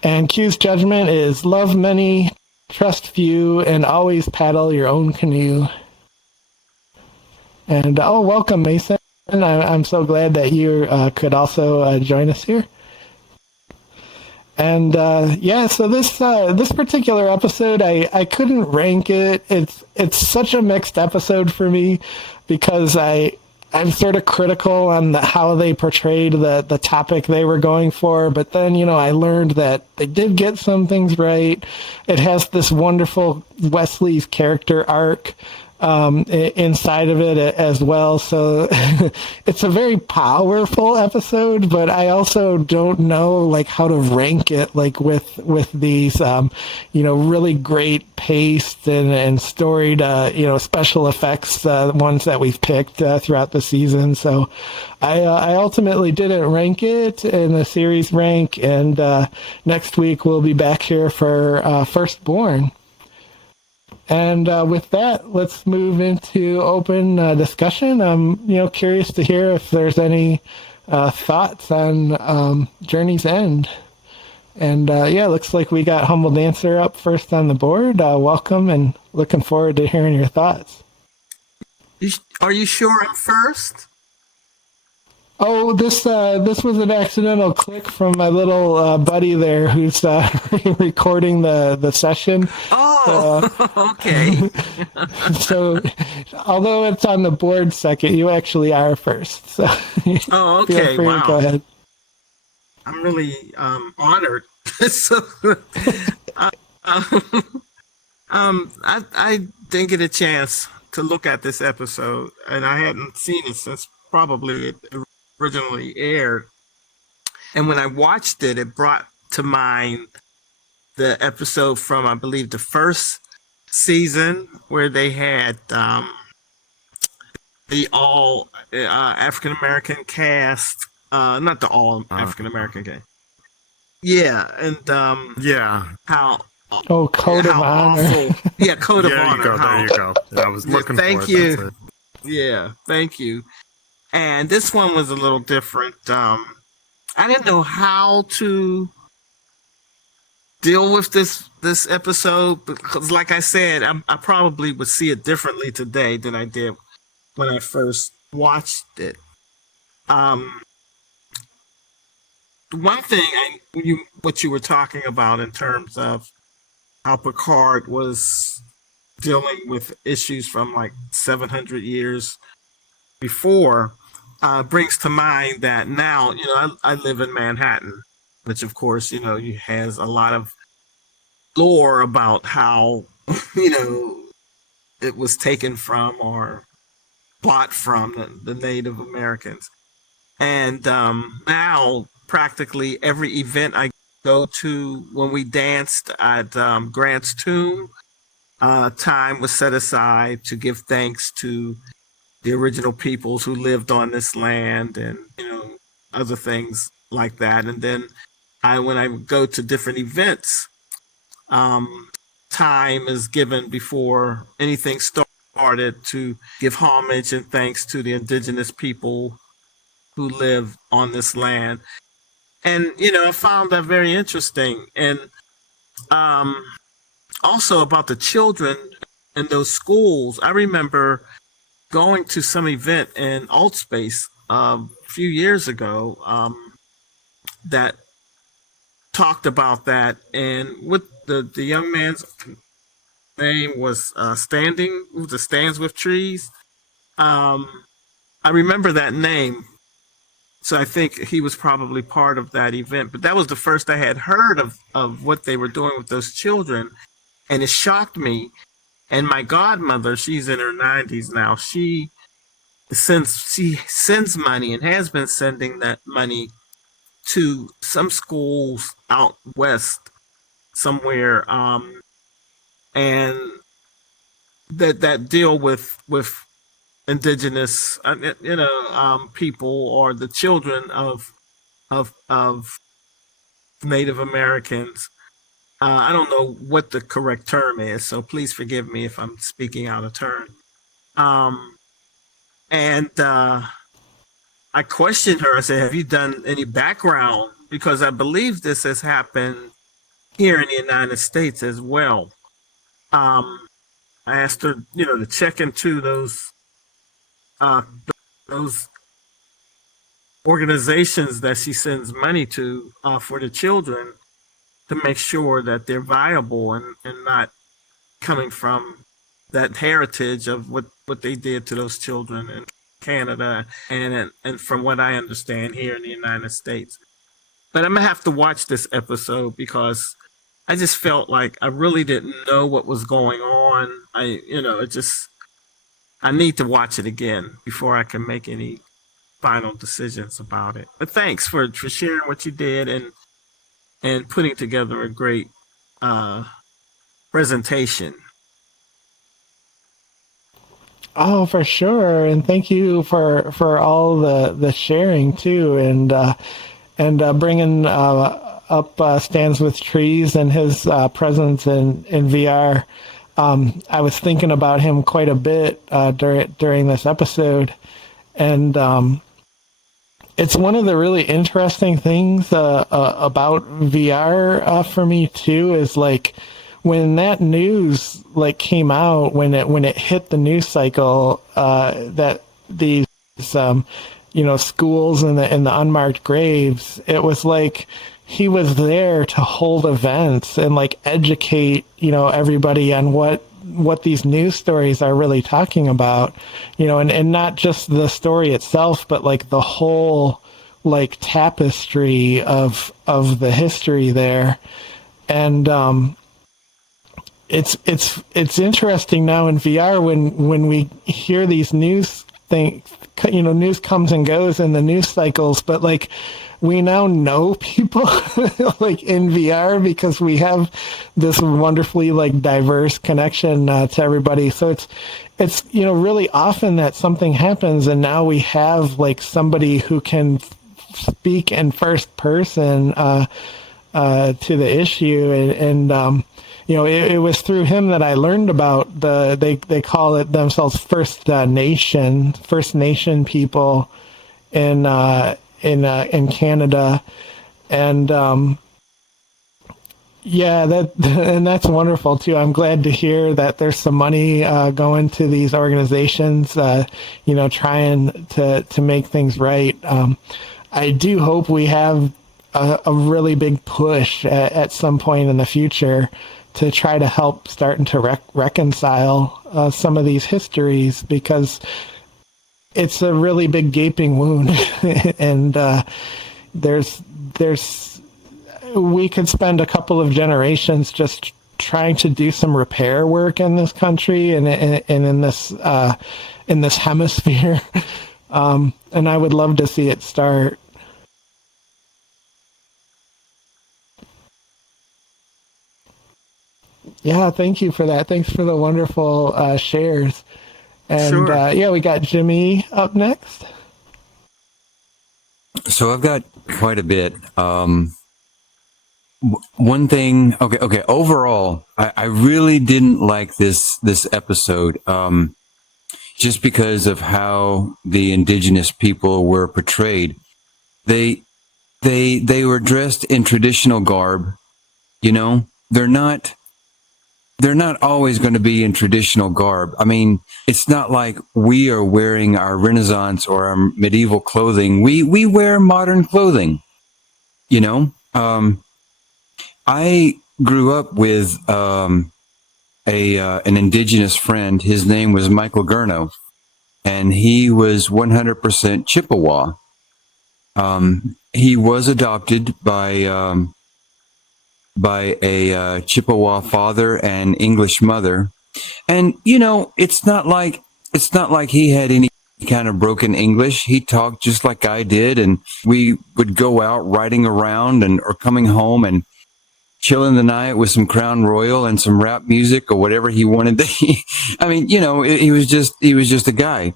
And Q's judgment is love many, trust few, and always paddle your own canoe. And welcome, Mason. I'm so glad that you could also join us here. And so this particular episode, I couldn't rank it. It's such a mixed episode for me because I'm sort of critical on how they portrayed the topic they were going for. But then, I learned that they did get some things right. It has this wonderful Wesley's character arc inside of it as well. So it's a very powerful episode, but I also don't know like how to rank it like with these really great paced and storied special effects ones that we've picked throughout the season. So I ultimately didn't rank it in the series rank, and next week we'll be back here for Firstborn. And with that, let's move into open discussion. I'm, curious to hear if there's any thoughts on Journey's End. And looks like we got Humble Dancer up first on the board. Welcome, and looking forward to hearing your thoughts. Are you sure I'm first? Oh, this was an accidental click from my little buddy there who's recording the session. Oh, okay. So, although it's on the board second, you actually are first. So, oh, okay. Feel free to go ahead. I'm really honored. So, I didn't get a chance to look at this episode, and I hadn't seen it since probably it originally aired. And when I watched it, it brought to mind the episode from, I believe, the first season where they had the all African American cast, not the all African American cast. Yeah, and how Code of Honor. Awful. Yeah, Code of Honor. There you go. I was looking for it. Thank you. Yeah, thank you. And this one was a little different. I didn't know how to deal with this episode because, like I said, I probably would see it differently today than I did when I first watched it. One thing, what you were talking about in terms of how Picard was dealing with issues from like 700 years before, brings to mind that now, I live in Manhattan, which of course, has a lot of lore about how, it was taken from or bought from the Native Americans. And now practically every event I go to, when we danced at Grant's tomb, time was set aside to give thanks to the original peoples who lived on this land, and other things like that. And then when I go to different events, time is given before anything started to give homage and thanks to the indigenous people who live on this land. And I found that very interesting. And also about the children in those schools, I remember going to some event in Altspace a few years ago that talked about that, and what the young man's name was Stands with Trees. I remember that name. So I think he was probably part of that event. But that was the first I had heard of what they were doing with those children. And it shocked me. And my godmother, she's in her 90s now, she sends money and has been sending that money to some schools out west somewhere, and that deal with indigenous, people, or the children of Native Americans. I don't know what the correct term is, so please forgive me if I'm speaking out of turn. And I questioned her. I said, "Have you done any background? Because I believe this has happened here in the United States as well." I asked her, to check into those organizations that she sends money to, for the children, to make sure that they're viable and not coming from that heritage of what they did to those children in Canada and from what I understand here in the United States. But I'm gonna have to watch this episode because I just felt like I really didn't know what was going on. I need to watch it again before I can make any final decisions about it. But thanks for sharing what you did and putting together a great presentation. Oh, for sure, and thank you for all the sharing too, and bringing up Stands with Trees and his presence in VR. I was thinking about him quite a bit during this episode, and it's one of the really interesting things about VR for me too. Is like when that news came out, when it hit the news cycle, that these schools and the unmarked graves, it was like he was there to hold events and educate everybody on what these news stories are really talking about, and not just the story itself, but the whole tapestry of the history there. And it's interesting now in VR when we hear these news things, news comes and goes in the news cycles, but we now know people in VR because we have this wonderfully diverse connection to everybody. So it's really often that something happens and now we have somebody who can speak in first person to the issue, and it was through him that I learned about they call it themselves First Nation people in Canada, and that's wonderful too. I'm glad to hear that there's some money going to these organizations, trying to make things right. I do hope we have a really big push at some point in the future to try to help starting to reconcile some of these histories, because it's a really big gaping wound. And we could spend a couple of generations just trying to do some repair work in this country and in this hemisphere. And I would love to see it start. Yeah, thank you for that. Thanks for the wonderful shares. And Sure. we got Jimmy up next. So I've got quite a bit. One thing, okay. Overall, I really didn't like this episode, just because of how the indigenous people were portrayed. They were dressed in traditional garb. They're not always going to be in traditional garb. I mean, it's not like we are wearing our Renaissance or our medieval clothing. We wear modern clothing, I grew up with an indigenous friend. His name was Michael Gurno, and he was 100% Chippewa. He was adopted by a Chippewa father and English mother, and it's not like he had any kind of broken English. He talked just like I did, and we would go out riding around or coming home and chilling the night with some Crown Royal and some rap music or whatever he wanted to. I mean, he was just a guy.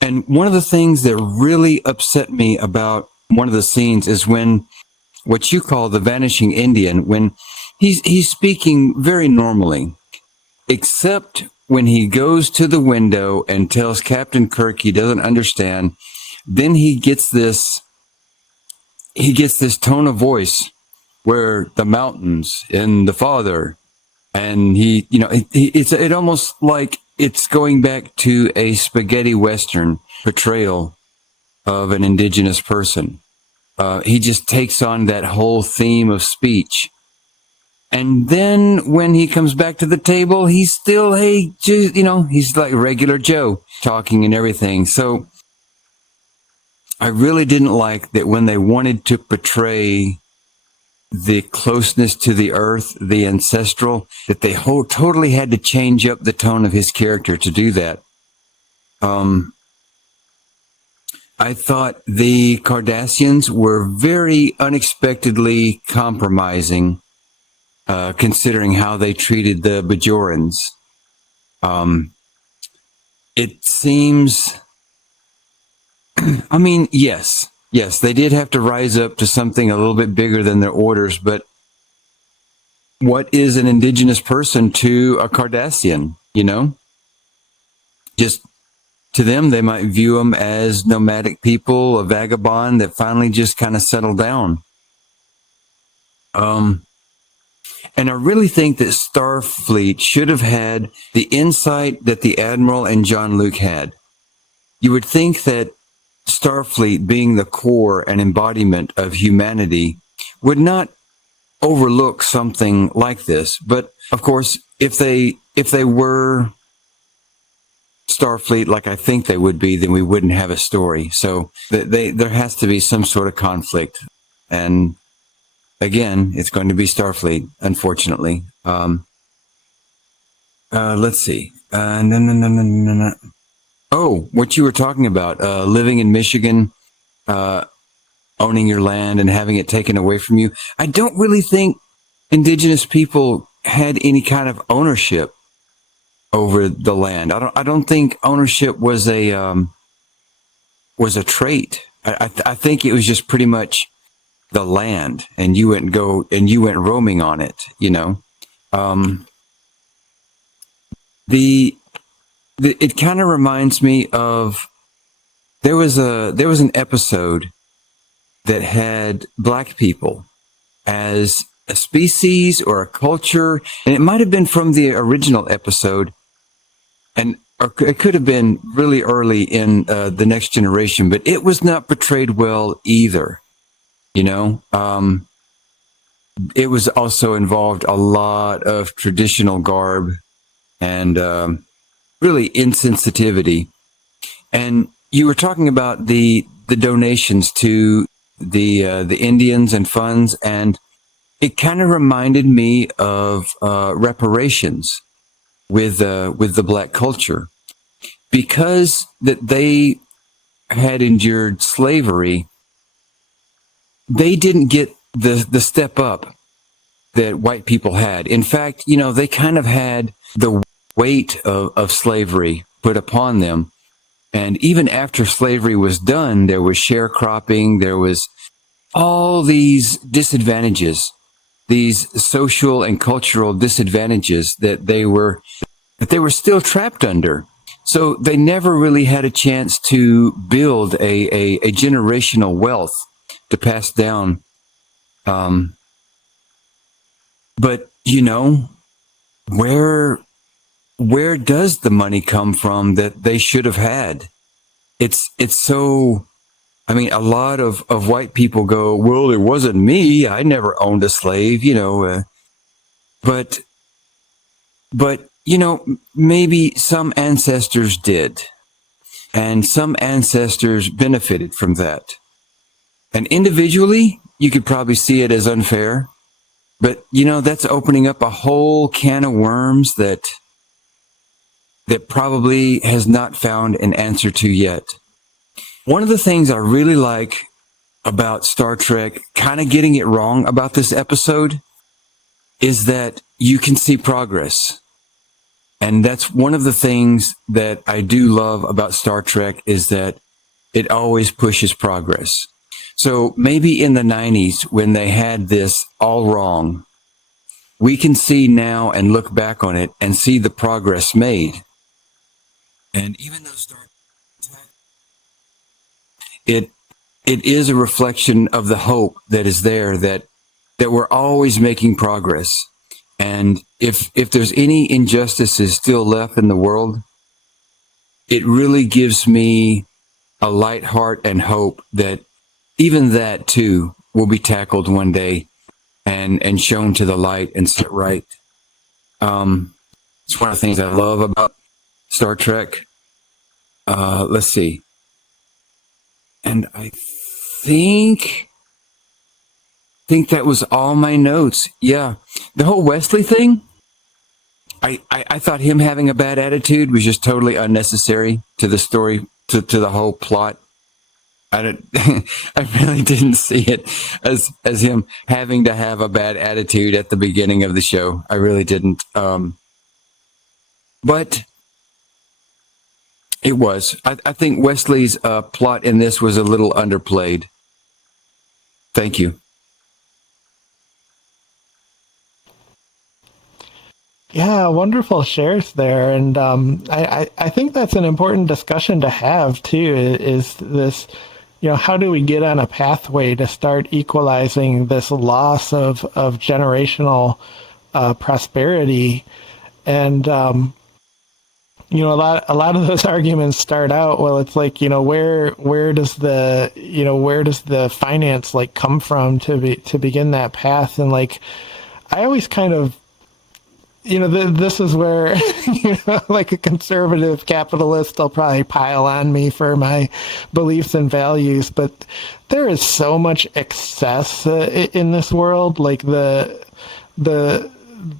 And one of the things that really upset me about one of the scenes is when what you call the vanishing Indian, when he's speaking very normally, except when he goes to the window and tells Captain Kirk he doesn't understand. Then he gets this tone of voice where the mountains and the father, and it almost like it's going back to a spaghetti western portrayal of an indigenous person. He just takes on that whole theme of speech. And then when he comes back to the table, he's still, he's like regular Joe talking and everything. So I really didn't like that when they wanted to portray the closeness to the earth, the ancestral, that they totally had to change up the tone of his character to do that. I thought the Cardassians were very unexpectedly compromising, considering how they treated the Bajorans. It seems, I mean, yes, they did have to rise up to something a little bit bigger than their orders, but what is an indigenous person to a Cardassian, Just to them, they might view them as nomadic people, a vagabond that finally just kind of settled down. And I really think that Starfleet should have had the insight that the Admiral and Jean-Luc had. You would think that Starfleet, being the core and embodiment of humanity, would not overlook something like this. But of course, if they were Starfleet like I think they would be, then we wouldn't have a story. So there has to be some sort of conflict. And again, it's going to be Starfleet, unfortunately. Let's see. No. Oh, what you were talking about, living in Michigan, owning your land and having it taken away from you. I don't really think indigenous people had any kind of ownership over the land. I don't think ownership was a trait. I think it was just pretty much the land, and you went roaming on it. It kind of reminds me of there was an episode that had black people as a species or a culture, and it might have been from the original episode, or it could have been really early in the Next Generation, but it was not portrayed well either. It was also involved a lot of traditional garb and really insensitivity. And you were talking about the donations to the Indians and funds, and it kind of reminded me of reparations with the black culture, because that they had endured slavery. They didn't get the step up that white people had. In fact, they kind of had the weight of slavery put upon them. And even after slavery was done, there was sharecropping, there was all these disadvantages, these social and cultural disadvantages that they were still trapped under. So they never really had a chance to build a generational wealth to pass down. But where does the money come from that they should have had? It's so, I mean, a lot of white people go, well, it wasn't me. I never owned a slave, but maybe some ancestors did. and some ancestors benefited from that. And individually, you could probably see it as unfair, but that's opening up a whole can of worms that probably has not found an answer to yet. One of the things I really like about Star Trek kind of getting it wrong about this episode is that you can see progress. And that's one of the things that I do love about Star Trek, is that it always pushes progress. So maybe in the 90s, when they had this all wrong, we can see now and look back on it and see the progress made. And even though Star Trek, it is a reflection of the hope that is there, that we're always making progress. And if there's any injustices still left in the world, it really gives me a light heart and hope that even that too will be tackled one day and shown to the light and set right. It's one of the things I love about Star Trek. Let's see. And I think that was all my notes. Yeah. The whole Wesley thing, I thought him having a bad attitude was just totally unnecessary to the story, to the whole plot. I really didn't see it as him having to have a bad attitude at the beginning of the show. I really didn't. But it was. I think Wesley's plot in this was a little underplayed. Thank you. Yeah, wonderful shares there. And I think that's an important discussion to have, too, is this, how do we get on a pathway to start equalizing this loss of generational prosperity? And, a lot of those arguments start out, well, it's like, where does the finance come from to begin that path? And I always kind of, this is where, like a conservative capitalist, they'll probably pile on me for my beliefs and values, but there is so much excess in this world. Like the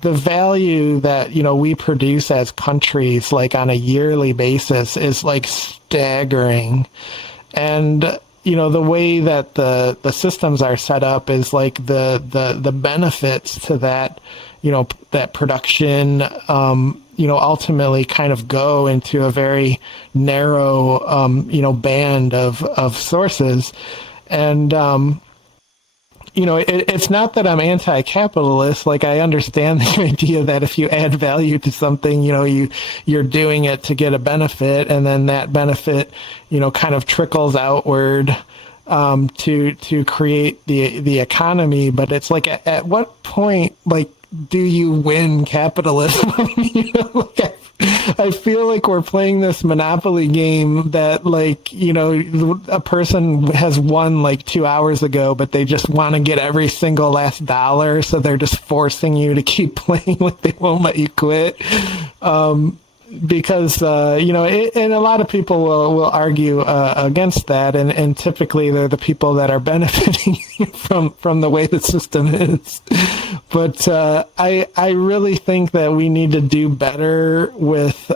value that, we produce as countries, on a yearly basis is staggering. And, the way that the systems are set up is the benefits to that, that production, ultimately kind of go into a very narrow, band of sources. And, it's not that I'm anti-capitalist. I understand the idea that if you add value to something, you're doing it to get a benefit, and then that benefit, kind of trickles outward to create the economy. But it's at what point, do you win capitalism? I feel like we're playing this Monopoly game that, a person has won 2 hours ago, but they just want to get every single last dollar, so they're just forcing you to keep playing. They won't let you quit. Because, and a lot of people will argue against that, and typically they're the people that are benefiting from the way the system is. But I really think that we need to do better with,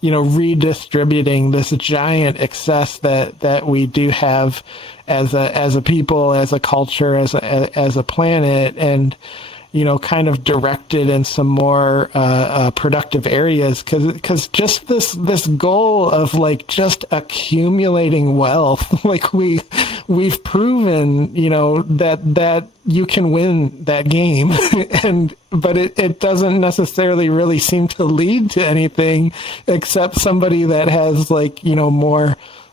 redistributing this giant excess that we do have as a people, as a culture, as a planet, and kind of directed in some more productive areas, because just this goal of just accumulating wealth, we've proven that you can win that game, but it doesn't necessarily really seem to lead to anything except somebody that has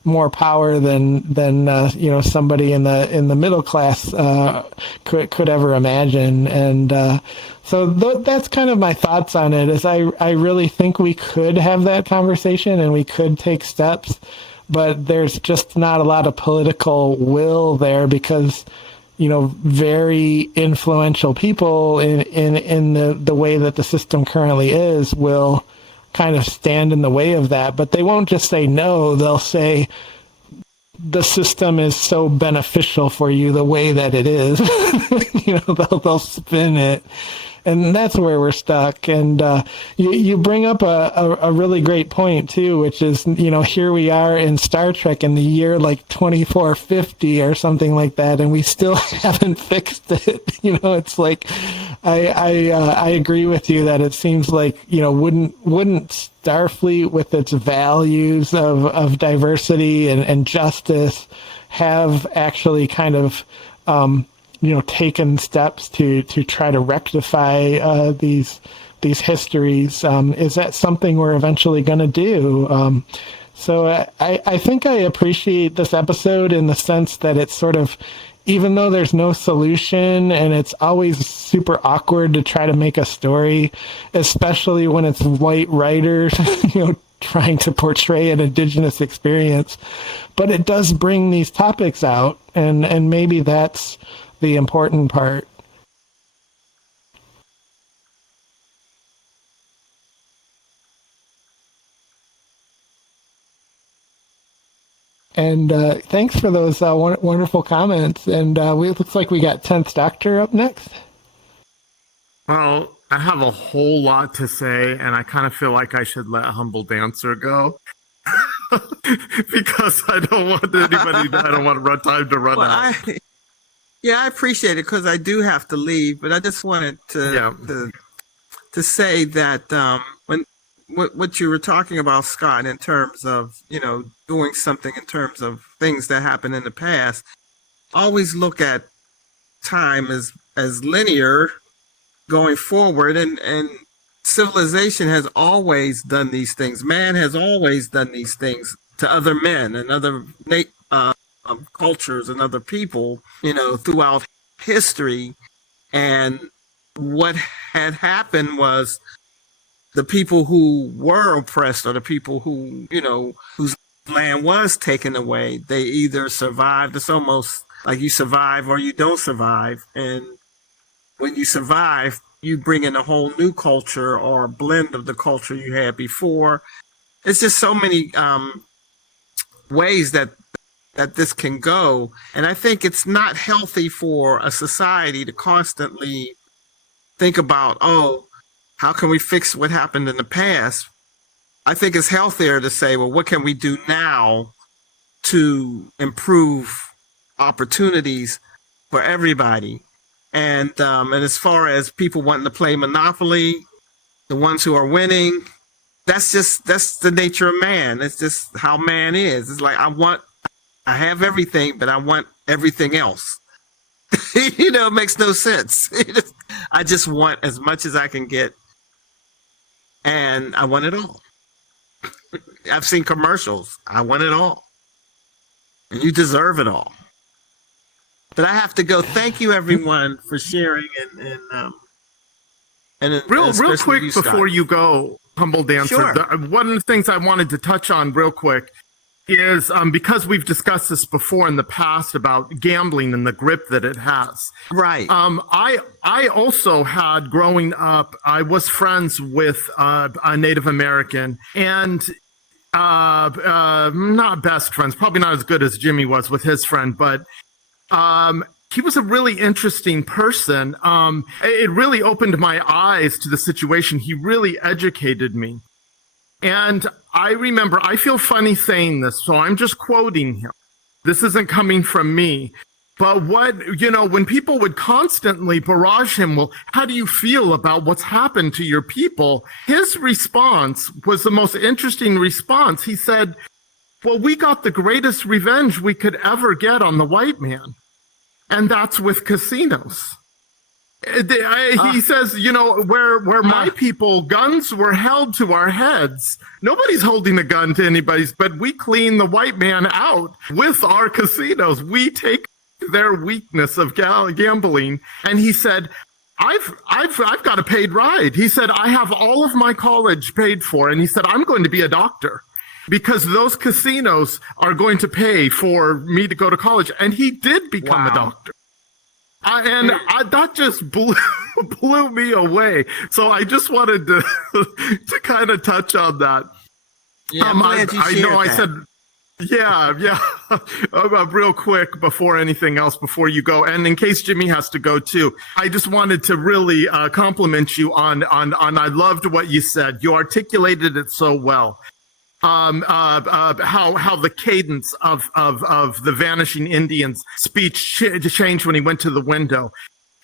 more power than somebody in the middle class could ever imagine. And so that's kind of my thoughts on it. Is I really think we could have that conversation and we could take steps, but there's just not a lot of political will there, because very influential people in the way that the system currently is will kind of stand in the way of that. But they won't just say no. They'll say the system is so beneficial for you the way that it is. They'll spin it. And that's where we're stuck. And you bring up a really great point, too, which is, here we are in Star Trek in the year like 2450 or something like that, and we still haven't fixed it. It's like, I agree with you that it seems like, wouldn't Starfleet with its values of diversity and justice have actually kind of, taken steps to try to rectify these histories? Is that something we're eventually going to do? So I think I appreciate this episode in the sense that it's sort of, even though there's no solution and it's always super awkward to try to make a story, especially when it's white writers, trying to portray an indigenous experience, but it does bring these topics out, and maybe that's the important part. And thanks for those wonderful comments. And it looks like we got 10th Doctor up next. Well, I have a whole lot to say, and I kind of feel like I should let Humble Dancer go. Because I don't want time to run out. I appreciate it, because I do have to leave, but I just wanted to say that when what you were talking about, Scott, in terms of doing something in terms of things that happened in the past, always look at time as linear going forward, and civilization has always done these things. Man has always done these things to other men and other cultures and other people, throughout history. And what had happened was the people who were oppressed, or the people who, whose land was taken away, they either survived. It's almost like you survive or you don't survive. And when you survive, you bring in a whole new culture or a blend of the culture you had before. It's just so many ways that this can go. And I think it's not healthy for a society to constantly think about, how can we fix what happened in the past? I think it's healthier to say, well, what can we do now to improve opportunities for everybody? And as far as people wanting to play Monopoly, the ones who are winning, that's the nature of man. It's just how man is. It's like, I have everything, but I want everything else. It makes no sense. I just want as much as I can get, and I want it all. I've seen commercials. I want it all. And you deserve it all. But I have to go. Thank you, everyone, for sharing, and real quick before you go, Humble Dancer. Sure. One of the things I wanted to touch on real quick is because we've discussed this before in the past about gambling and the grip that it has. Right. I also had, growing up, I was friends with a Native American, and not best friends, probably not as good as Jimmy was with his friend, but he was a really interesting person. It really opened my eyes to the situation. He really educated me. And I remember, I feel funny saying this, so I'm just quoting him. This isn't coming from me. But when people would constantly barrage him, well, how do you feel about what's happened to your people? His response was the most interesting response. He said, well, we got the greatest revenge we could ever get on the white man. And that's with casinos. He says, where my people, guns were held to our heads. Nobody's holding a gun to anybody's, but we clean the white man out with our casinos. We take their weakness of gambling. And he said, I've got a paid ride. He said, I have all of my college paid for. And he said, I'm going to be a doctor because those casinos are going to pay for me to go to college. And he did become a doctor. That just blew me away. So I just wanted to to kind of touch on that. Yeah, I'm glad you shared I that. said, yeah. Real quick before anything else, before you go, and in case Jimmy has to go too, I just wanted to really compliment you on. I loved what you said. You articulated it so well. How the cadence of the Vanishing Indian's speech changed when he went to the window.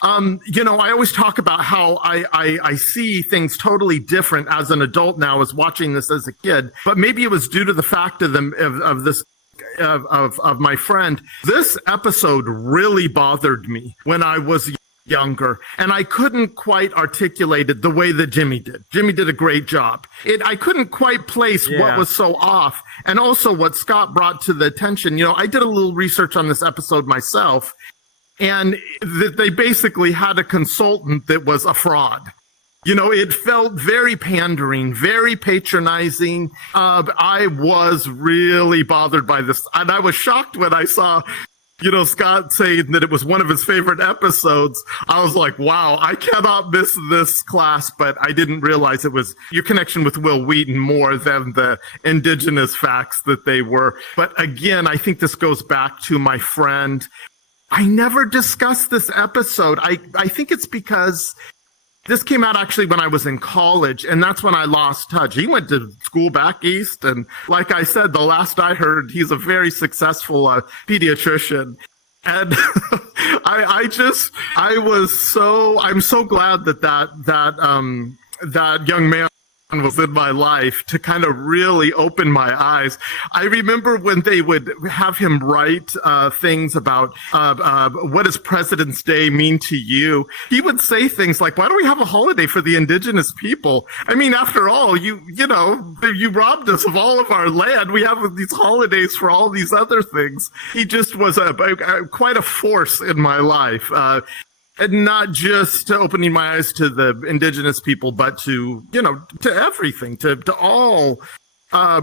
I always talk about how I see things totally different as an adult now as watching this as a kid, but maybe it was due to the fact of my friend. This episode really bothered me when I was younger, and I couldn't quite articulate it the way that Jimmy did. Jimmy did a great job. I couldn't quite place what was so off, and also what Scott brought to the attention. I did a little research on this episode myself, and they basically had a consultant that was a fraud. It felt very pandering, very patronizing. I was really bothered by this, and I was shocked when I saw Scott saying that it was one of his favorite episodes. I was like, wow, I cannot miss this class, but I didn't realize it was your connection with Will Wheaton more than the indigenous facts that they were. But again, I think this goes back to my friend. I never discussed this episode. I think it's because this came out actually when I was in college, and that's when I lost touch. He went to school back east, and like I said, the last I heard, he's a very successful pediatrician. And I'm so glad that young man was in my life to kind of really open my eyes. I remember when they would have him write things about what does President's Day mean to you. He would say things like, why don't we have a holiday for the indigenous people? I mean, after all, you robbed us of all of our land. We have these holidays for all these other things. He just was quite a force in my life. And not just opening my eyes to the indigenous people, but to everything, to all. I